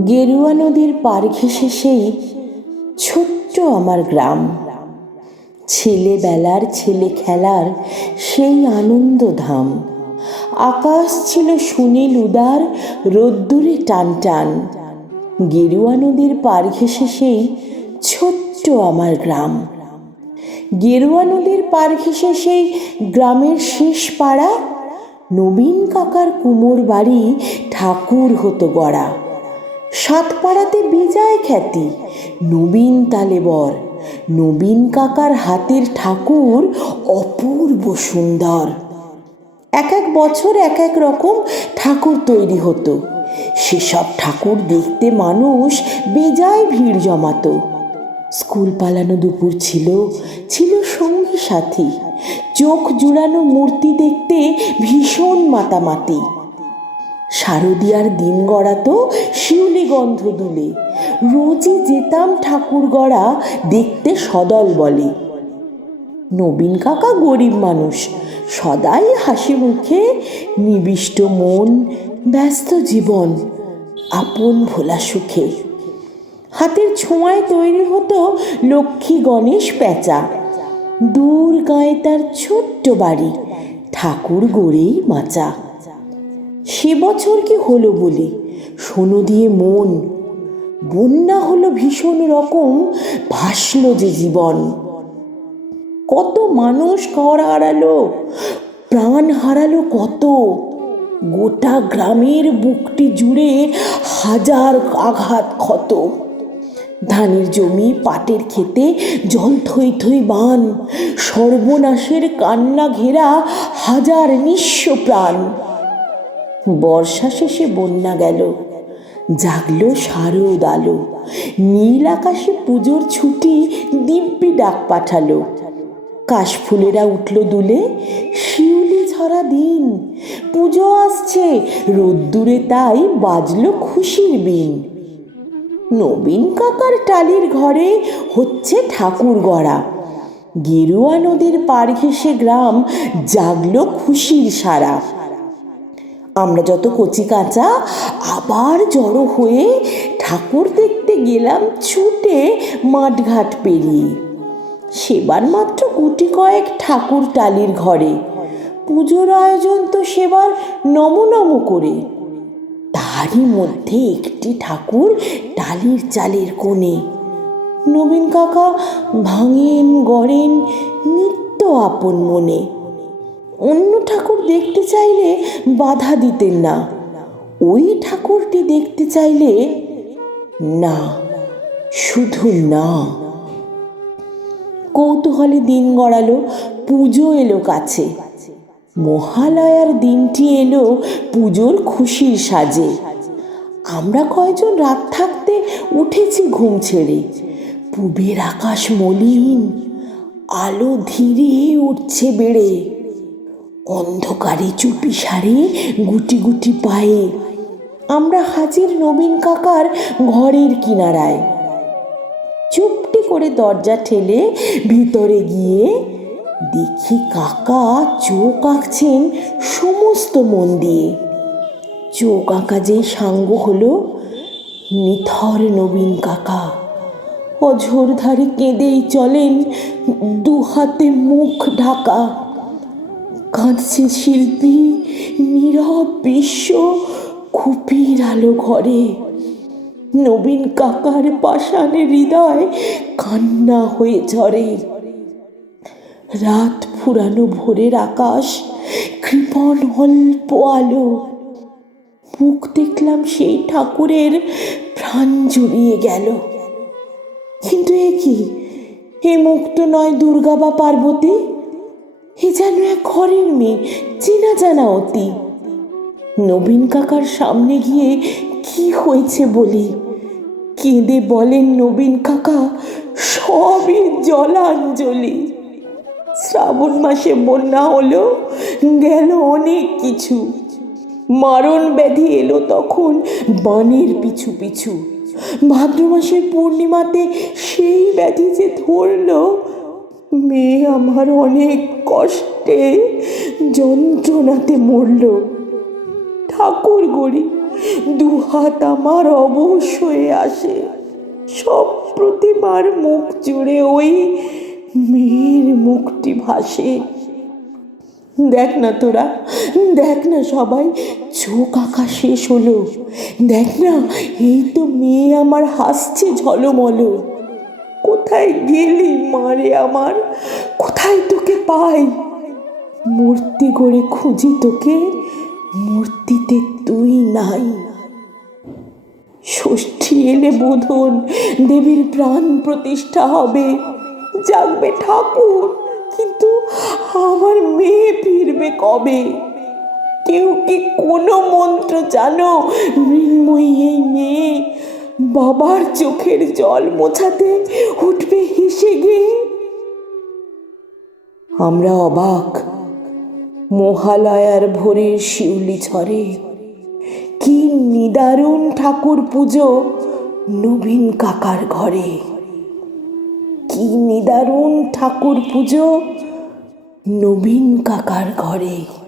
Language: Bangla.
গেরুয়া নদীর পার ঘেঁষে সেই ছোট্ট আমার গ্রাম, ছেলেবেলার ছেলে খেলার সেই আনন্দধাম। আকাশ ছিল সুনীল উদার, রোদ্দুরে টান টান। গেরুয়া নদীর পার ঘেঁষে সেই ছোট্ট আমার গ্রাম। গেরুয়া নদীর পার ঘেঁষে সেই গ্রামের শেষ পাড়া, নবীন কাকার কুমোর বাড়ি ঠাকুর হতো গড়া। সাতপাড়াতে বেজায় খ্যাতি, নবীন তালেবর। নবীন কাকার হাতের ঠাকুর অপূর্ব সুন্দর। এক এক বছর এক এক রকম ঠাকুর তৈরি হতো। সেসব ঠাকুর দেখতে মানুষ বেজায় ভিড় জমাতো। স্কুল পালানো দুপুর ছিল, ছিল সঙ্গী সাথী। চোখ জুড়ানো মূর্তি দেখতে ভীষণ মাতামাতি। শারদীয়ার দিন গড়াতো শিউলি গন্ধ দুলে। রোজই যেতাম ঠাকুর গড়া দেখতে সদল বলে। নবীন কাকা গরিব মানুষ, সদাই হাসি মুখে, নিবিষ্ট মন, ব্যস্ত জীবন, আপন ভোলা সুখে। হাতের ছোঁয়ায় তৈরি হতো লক্ষ্মী গণেশ প্যাঁচা। দূর গায়ে তার ছোট্ট বাড়ি, ঠাকুর গড়েই মাচা। সে বছর কি হলো বলি, সোনো দিয়ে মন, বন্যা হলো ভীষণ রকম, ভাসলো যে জীবন। কত মানুষ ঘর হারালো, প্রাণ হারালো কত। গোটা গ্রামের বুকটি জুড়ে হাজার আঘাত ক্ষত। ধানের জমি পাটের খেতে জল থই থই বান, সর্বনাশের কান্না ঘেরা হাজার নিঃস্ব প্রাণ। বর্ষা শেষে বন্যা গেল, জাগলো শারদ আলো। নীল আকাশে পুজোর ছুটি দিব্যি ডাক পাঠালো। কাশফুলেরা উঠল দুলে, শিউলি ঝরা দিন। পুজো আসছে, রোদ্দুরে তাই বাজলো খুশির বিন। নবীন কাকার টালির ঘরে হচ্ছে ঠাকুর গড়া। গেরুয়া নদীর পার ঘেঁষে গ্রাম জাগলো খুশির সারা। আমরা যত কচি কাঁচা আবার জড়ো হয়ে ঠাকুর দেখতে গেলাম ছুটে মাঠঘাট পেরিয়ে। সেবার মাত্র গুটি কয়েক ঠাকুর টালির ঘরে, পুজোর আয়োজন তো সেবার নম নম করে। তারই মধ্যে একটি ঠাকুর টালির চালের কোণে। নবীন কাকা ভাঙেন গড়েন নিত্য আপন মনে। অন্য ঠাকুর দেখতে চাইলে বাধা দিতেন না, ওই ঠাকুরটি দেখতে চাইলে না, শুধু না। কৌতূহলে দিন গড়ালো, পুজো এলো কাছে। মহালয়ার দিনটি এলো পুজোর খুশির সাজে। আমরা কয়জন রাত থাকতে উঠেছি ঘুম ছেড়ে। পূবের আকাশ মলিন, আলো ধীরে উঠছে বেড়ে। অন্ধকারে চুপি সারে গুটি গুটি পায়ে আমরা হাজির নবীন কাকার ঘরের কিনারায়। চুপটি করে দরজা ঠেলে ভিতরে গিয়ে দেখি কাকা চোখ আঁকছেন সমস্ত মন দিয়ে। চোখ আঁকা যেই সাঙ্গ হলো, নিথর নবীন কাকা অঝোর ধারে কেঁদেই চলেন, দু হাতে মুখ ঢাকা। কাঁদছে শিল্পী, নীরব বিশ্ব, খুপির আলো ঘরে। নবীন কাকার পাষাণে হৃদয় কান্না হয়ে ঝরে। রাত ফুরানো ভোরের আকাশ, কৃপণ অল্প আলো। মুখ দেখলাম সেই ঠাকুরের, প্রাণ জুড়িয়ে গেল। কিন্তু এ কি, এ মুখ তো নয় দুর্গা বা পার্বতী, এ যেন এক ঘরের মেয়ে, চেনা জানা অতি। নবীন কাকার সামনে গিয়ে কি হয়েছে বলি। কেঁদে বলেন নবীন কাকা, সবই জলাঞ্জলি। শ্রাবণ মাসে বন্যা হলো, গেল অনেক কিছু। মারণ ব্যাধি এলো তখন বানের পিছু পিছু। ভাদ্র মাসের পূর্ণিমাতে সেই ব্যাধি যে ধরলো, মেয়ে আমার অনেক কষ্টে যন্ত্রণাতে মরল। ঠাকুর গড়ি, দুহাত আমার অবশ হয়ে আসে। সব প্রতিমার মুখ জুড়ে ওই মেয়ের মুখটি ভাসে। দেখ না তোরা, দেখ না সবাই, চোখ আঁকা শেষ হলো। দেখ না, এই তো মেয়ে আমার হাসছে ঝলমল। কোথায় গেলি মারে আমার, কোথায় তোকে পাই? মূর্তি গড়ে খুঁজি তোকে, মূর্তিতে তুই নাই। ষষ্ঠী এলে বোধন দেবীর প্রাণ প্রতিষ্ঠা হবে, জাগবে ঠাকুর, কিন্তু আমার মেয়ে ফিরবে কবে? কেউ কি কোনো মন্ত্র জানো মৃন্ময়ী এই মেয়ে বাবার চোখের জল মোছাতে উঠবে হেসে গিয়ে? আমরা অবাক। মহালয়ার ভোরের শিউলি ঝরে কি নিদারুণ ঠাকুর পুজো নবীন কাকার ঘরে। কি নিদারুণ ঠাকুর পুজো নবীন কাকার ঘরে।